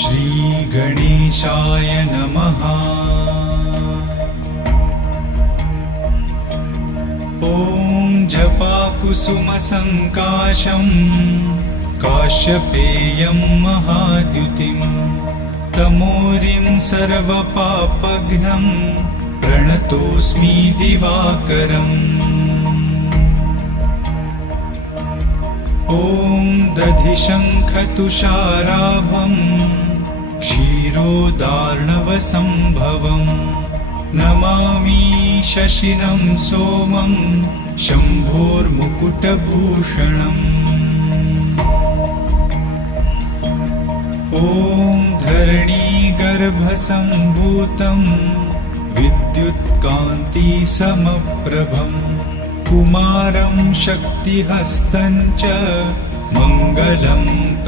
श्रीगणेशाय नमः। ॐ जपाकुसुमसङ्काशं काश्यपेयं महाद्युतिं तमोरिं सर्वपापघ्नं प्रणतोऽस्मि दिवाकरम्। ॐ दधिशङ्खतुषाराभं क्षीरोदार्णवसम्भवम् नमामि शशिनं सोमं शम्भोर्मुकुटभूषणम्। ॐ धरणीगर्भसम्भूतं विद्युत्कान्तिसमप्रभं कुमारं शक्तिहस्तं च मङ्गलम्